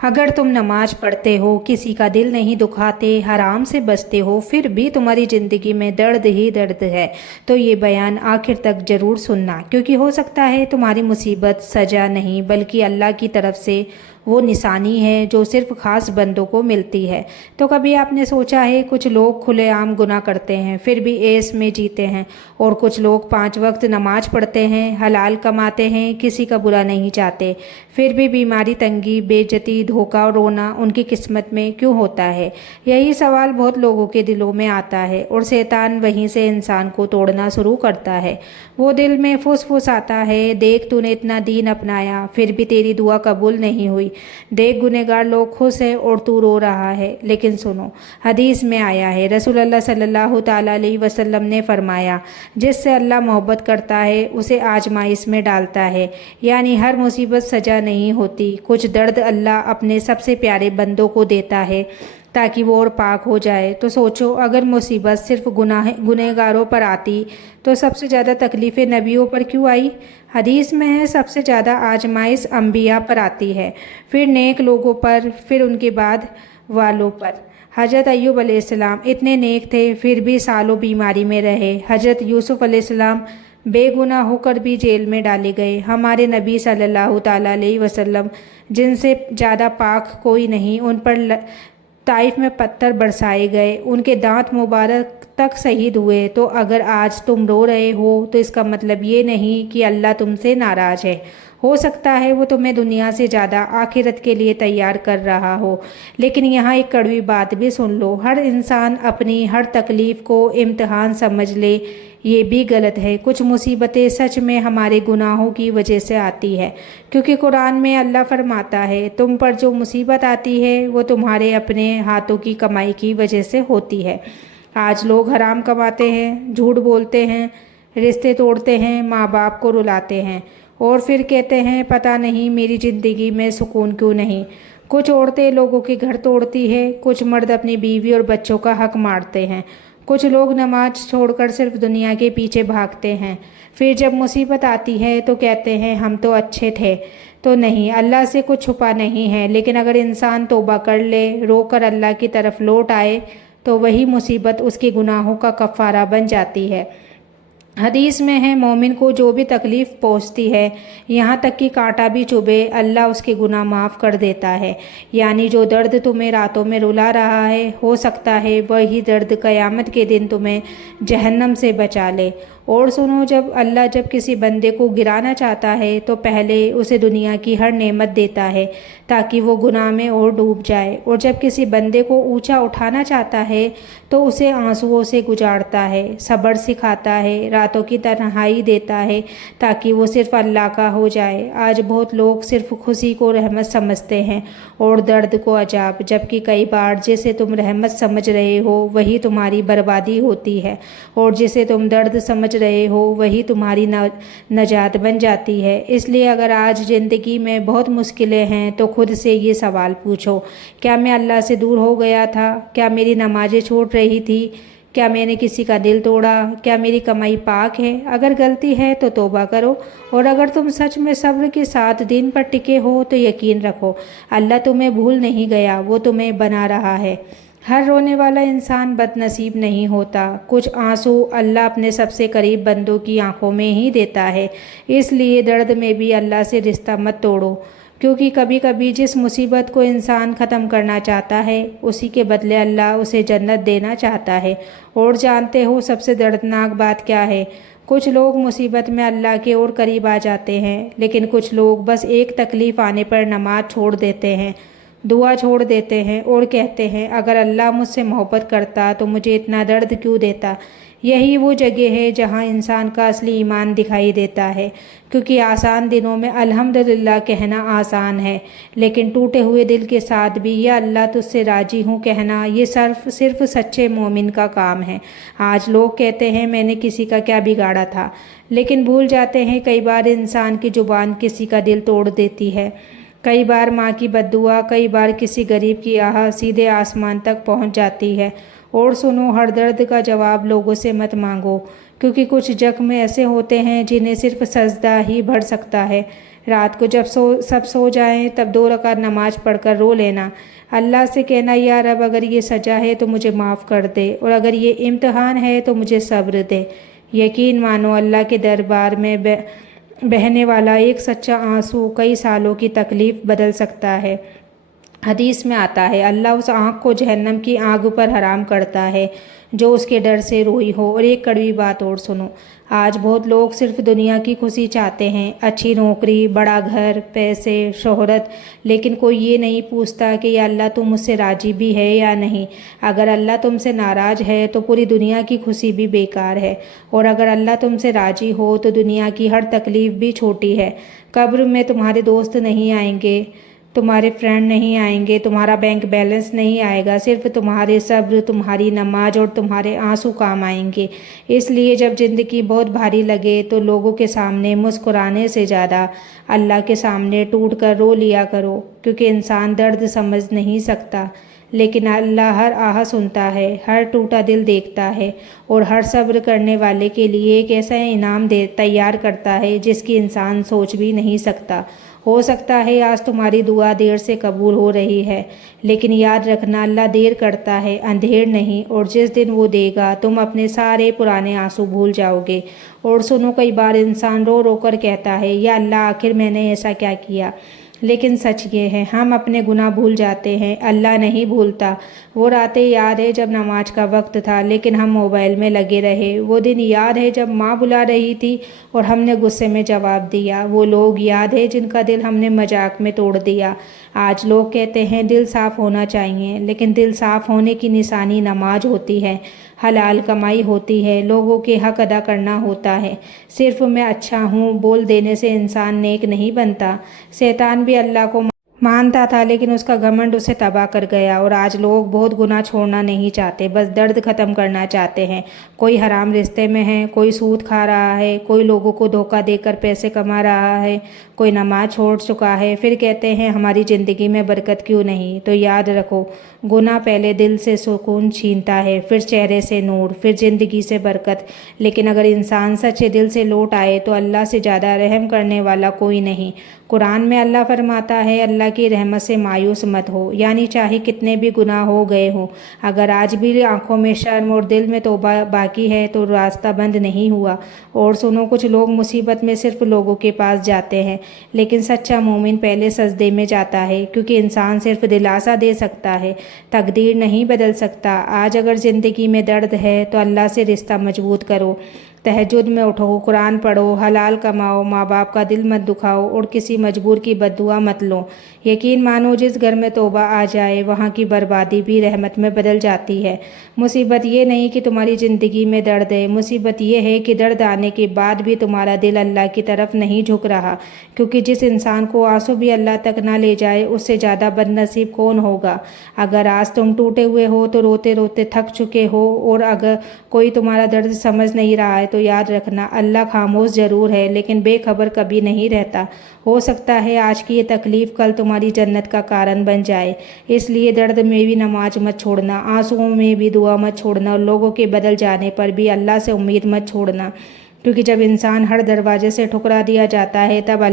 अगर तुम नमाज पढ़ते हो, किसी का दिल नहीं दुखाते, हराम से बचते हो, फिर भी तुम्हारी ज़िंदगी में दर्द ही दर्द है, तो ये बयान आखिर तक ज़रूर सुनना, क्योंकि हो सकता है तुम्हारी मुसीबत सज़ा नहीं बल्कि अल्लाह की तरफ से वो निशानी है जो सिर्फ ख़ास बंदों को मिलती है। तो कभी आपने सोचा है, कुछ लोग खुलेआम गुनाह करते हैं फिर भी ऐश में जीते हैं, और कुछ लोग 5 वक्त नमाज पढ़ते हैं, हलाल कमाते हैं, किसी का बुरा नहीं चाहते, फिर भी बीमारी, तंगी, बेइज्जती, धोखा और रोना उनकी किस्मत में क्यों होता है? यही सवाल बहुत लोगों के दिलों में आता है, और शैतान वहीं से इंसान को तोड़ना शुरू करता है। वो दिल में फुस आता है, देख तूने इतना दीन अपनाया फिर भी तेरी दुआ कबूल नहीं हुई, देख गुनहगार लोग खुश हैं और तू रो रहा है। लेकिन सुनो, हदीस में आया है, रसूल अल्लाह सल्लल्लाहु ताला अलैहि वसल्लम ने फरमाया, जिससे अल्लाह मोहब्बत करता है उसे आजमाइश में डालता है। यानी हर मुसीबत सजा नहीं होती, कुछ दर्द अल्लाह अपने सबसे प्यारे बंदों को देता है ताकि वो और पाक हो जाए। तो सोचो, अगर मुसीबत सिर्फ गुनहगारों पर आती तो सबसे ज़्यादा तकलीफ़ें नबियों पर क्यों आई? हदीस में है, सबसे ज़्यादा आजमाइश अम्बिया पर आती है, फिर नेक लोगों पर, फिर उनके बाद वालों पर। हज़रत अय्यूब अलैहिस्सलाम इतने नेक थे फिर भी सालों बीमारी में रहे। हज़रत यूसुफ अलैहिस्सलाम बेगुनाह होकर भी जेल में डाले गए। हमारे नबी सल्लल्लाहु ताला अलैहि वसल्लम, जिनसे ज़्यादा पाक कोई नहीं, उन पर ताइफ में पत्थर बरसाए गए, उनके दांत मुबारक तक शहीद हुए। तो अगर आज तुम रो रहे हो तो इसका मतलब ये नहीं कि अल्लाह तुमसे नाराज़ है। हो सकता है वो तुम्हें दुनिया से ज़्यादा आखिरत के लिए तैयार कर रहा हो। लेकिन यहाँ एक कड़वी बात भी सुन लो, हर इंसान अपनी हर तकलीफ़ को इम्तिहान समझ ले, ये भी गलत है। कुछ मुसीबतें सच में हमारे गुनाहों की वजह से आती है, क्योंकि कुरान में अल्लाह फरमाता है, तुम पर जो मुसीबत आती है वो तुम्हारे अपने हाथों की कमाई की वजह से होती है। आज लोग हराम कमाते हैं, झूठ बोलते हैं, रिश्ते तोड़ते हैं, माँ बाप को रुलाते हैं, और फिर कहते हैं पता नहीं मेरी ज़िंदगी में सुकून क्यों नहीं। कुछ औरतें लोगों के घर तोड़ती है, कुछ मर्द अपनी बीवी और बच्चों का हक मारते हैं, कुछ लोग नमाज छोड़कर सिर्फ दुनिया के पीछे भागते हैं। फिर जब मुसीबत आती है तो कहते हैं हम तो अच्छे थे। तो नहीं, अल्लाह से कुछ छुपा नहीं है, लेकिन अगर इंसान तौबा कर ले, रो कर अल्लाह की तरफ लौट आए, तो वही मुसीबत उसके गुनाहों का कफ़ारा बन जाती है। हदीस में है, मोमिन को जो भी तकलीफ़ पहुँचती है, यहाँ तक कि कांटा भी चुभे, अल्लाह उसके गुनाह माफ़ कर देता है। यानी जो दर्द तुम्हें रातों में रुला रहा है, हो सकता है वही दर्द क़यामत के दिन तुम्हें जहन्नम से बचा ले। और सुनो, जब किसी बंदे को गिराना चाहता है तो पहले उसे दुनिया की हर नेमत देता है ताकि वो गुनाह में और डूब जाए, और जब किसी बंदे को ऊंचा उठाना चाहता है तो उसे आंसुओं से गुजारता है, सब्र सिखाता है, रातों की तन्हाई देता है ताकि वो सिर्फ अल्लाह का हो जाए। आज बहुत लोग सिर्फ खुशी को रहमत समझते हैं और दर्द को अजाब, जबकि कई बार जिसे तुम रहमत समझ रहे हो वही तुम्हारी बर्बादी होती है, और जिसे तुम दर्द समझ रहे हो वही तुम्हारी नजात बन जाती है। इसलिए अगर आज ज़िंदगी में बहुत मुश्किलें हैं तो खुद से ये सवाल पूछो, क्या मैं अल्लाह से दूर हो गया था? क्या मेरी नमाजें छूट रही थी? क्या मैंने किसी का दिल तोड़ा? क्या मेरी कमाई पाक है? अगर गलती है तो तौबा करो, और अगर तुम सच में सब्र के साथ दिन पर टिके हो तो यकीन रखो, अल्लाह तुम्हें भूल नहीं गया, वो तुम्हें बना रहा है। हर रोने वाला इंसान बदनसीब नहीं होता, कुछ आंसू अल्लाह अपने सबसे करीब बंदों की आंखों में ही देता है। इसलिए दर्द में भी अल्लाह से रिश्ता मत तोड़ो, क्योंकि कभी कभी जिस मुसीबत को इंसान ख़त्म करना चाहता है उसी के बदले अल्लाह उसे जन्नत देना चाहता है। और जानते हो सबसे दर्दनाक बात क्या है? कुछ लोग मुसीबत में अल्लाह के और करीब आ जाते हैं, लेकिन कुछ लोग बस एक तकलीफ़ आने पर नमाज छोड़ देते हैं, दुआ छोड़ देते हैं, और कहते हैं अगर अल्लाह मुझसे मोहब्बत करता तो मुझे इतना दर्द क्यों देता। यही वो जगह है जहाँ इंसान का असली ईमान दिखाई देता है, क्योंकि आसान दिनों में अल्हम्दुलिल्लाह कहना आसान है, लेकिन टूटे हुए दिल के साथ भी या अल्लाह तुझसे राजी हूँ कहना, ये सिर्फ सच्चे मोमिन का काम है। आज लोग कहते हैं मैंने किसी का क्या बिगाड़ा था, लेकिन भूल जाते हैं कई बार इंसान की ज़ुबान किसी का दिल तोड़ देती है। कई बार माँ की बद्दुआ, कई बार किसी गरीब की आह सीधे आसमान तक पहुँच जाती है। और सुनो, हर दर्द का जवाब लोगों से मत मांगो, क्योंकि कुछ जख्म ऐसे होते हैं जिन्हें सिर्फ सजदा ही भर सकता है। رات کو جب سب سو جائیں تب 2 رکعت نماز پڑھ کر رو لینا، اللہ سے کہنا یا رب اگر یہ سزا ہے تو مجھے معاف کر دے، اور اگر یہ امتحان ہے تو مجھے صبر دے۔ یقین مانو اللہ کے دربار میں بہنے والا ایک سچا آنسو کئی سالوں کی تکلیف بدل سکتا ہے۔ حدیث میں آتا ہے اللہ اس آنکھ کو جہنم کی آگ پر حرام کرتا ہے جو اس کے ڈر سے روئی ہو۔ اور ایک کڑوی بات اور سنو، آج بہت لوگ صرف دنیا کی خوشی چاہتے ہیں، اچھی نوکری، بڑا گھر، پیسے، شہرت، لیکن کوئی یہ نہیں پوچھتا کہ یا اللہ تم مجھ سے راضی بھی ہے یا نہیں۔ اگر اللہ تم سے ناراض ہے تو پوری دنیا کی خوشی بھی بیکار ہے، اور اگر اللہ تم سے راضی ہو تو دنیا کی ہر تکلیف بھی چھوٹی ہے۔ قبر میں تمہارے دوست نہیں آئیں گے، تمہارے فرینڈ نہیں آئیں گے، تمہارا بینک بیلنس نہیں آئے گا، صرف تمہارے صبر، تمہاری نماز اور تمہارے آنسو کام آئیں گے۔ اس لیے جب زندگی بہت بھاری لگے تو لوگوں کے سامنے مسکرانے سے زیادہ اللہ کے سامنے ٹوٹ کر رو لیا کرو، کیونکہ انسان درد سمجھ نہیں سکتا، لیکن اللہ ہر آہ سنتا ہے، ہر ٹوٹا دل دیکھتا ہے، اور ہر صبر کرنے والے کے لیے ایک ایسا انعام تیار کرتا ہے جس کی انسان سوچ بھی نہیں سکتا۔ ہو سکتا ہے آج تمہاری دعا دیر سے قبول ہو رہی ہے، لیکن یاد رکھنا اللہ دیر کرتا ہے، اندھیر نہیں، اور جس دن وہ دے گا تم اپنے سارے پرانے آنسو بھول جاؤ گے۔ اور سنو، کئی بار انسان رو رو کر کہتا ہے یا اللہ آخر میں نے ایسا کیا کیا، لیکن سچ یہ ہے ہم اپنے گناہ بھول جاتے ہیں، اللہ نہیں بھولتا۔ وہ راتیں یاد ہے جب نماز کا وقت تھا لیکن ہم موبائل میں لگے رہے، وہ دن یاد ہے جب ماں بلا رہی تھی اور ہم نے غصے میں جواب دیا، وہ لوگ یاد ہے جن کا دل ہم نے مذاق میں توڑ دیا۔ آج لوگ کہتے ہیں دل صاف ہونا چاہیے، لیکن دل صاف ہونے کی نشانی نماز ہوتی ہے، حلال کمائی ہوتی ہے، لوگوں کے حق ادا کرنا ہوتا ہے۔ صرف میں اچھا ہوں بول دینے سے انسان نیک نہیں بنتا۔ شیطان بھی اللہ کو مانتا تھا لیکن اس کا گھمنڈ اسے تباہ کر گیا، اور آج لوگ بہت گناہ چھوڑنا نہیں چاہتے، بس درد ختم کرنا چاہتے ہیں۔ کوئی حرام رشتے میں ہے، کوئی سود کھا رہا ہے، کوئی لوگوں کو دھوکہ دے کر پیسے کما رہا ہے، کوئی نماز چھوڑ چکا ہے، پھر کہتے ہیں ہماری زندگی میں برکت کیوں نہیں۔ تو یاد رکھو، گناہ پہلے دل سے سکون چھینتا ہے، پھر چہرے سے نور، پھر زندگی سے برکت۔ لیکن اگر انسان سچے دل سے لوٹ آئے تو اللہ سے زیادہ رحم کرنے والا کوئی نہیں۔ قرآن میں اللہ فرماتا ہے اللہ کی رحمت سے مایوس مت ہو، یعنی چاہے کتنے بھی گناہ ہو گئے ہوں، اگر آج بھی آنکھوں میں شرم اور دل میں توبہ باقی ہے تو راستہ بند نہیں ہوا۔ اور سنو، کچھ لوگ مصیبت میں صرف لوگوں کے پاس جاتے ہیں، لیکن سچا مومن پہلے سجدے میں جاتا ہے، کیونکہ انسان صرف دلاسا دے سکتا ہے، تقدیر نہیں بدل سکتا۔ آج اگر زندگی میں درد ہے تو اللہ سے رشتہ مضبوط کرو، تہجد میں اٹھو، قرآن پڑھو، حلال کماؤ، ماں باپ کا دل مت دکھاؤ، اور کسی مجبور کی بد دعا مت لو۔ یقین مانو جس گھر میں توبہ آ جائے وہاں کی بربادی بھی رحمت میں بدل جاتی ہے۔ مصیبت یہ نہیں کہ تمہاری زندگی میں درد ہے، مصیبت یہ ہے کہ درد آنے کے بعد بھی تمہارا دل اللہ کی طرف نہیں جھک رہا، کیونکہ جس انسان کو آنسو بھی اللہ تک نہ لے جائے اس سے زیادہ بد نصیب کون ہوگا۔ اگر آج تم ٹوٹے ہوئے ہو تو روتے روتے تھک چکے ہو، اور اگر کوئی تمہارا درد سمجھ نہیں رہا ہے تو یاد رکھنا اللہ خاموش ضرور ہے لیکن بے خبر کبھی نہیں رہتا۔ ہو سکتا ہے آج کی یہ تکلیف کل تمہاری جنت کا کارن بن جائے۔ اس لیے درد میں بھی نماز مت چھوڑنا، آنسوؤں میں بھی دعا مت چھوڑنا، اور لوگوں کے بدل جانے پر بھی اللہ سے امید مت چھوڑنا، کیونکہ جب انسان ہر دروازے سے ٹھکرا دیا جاتا ہے تب اللہ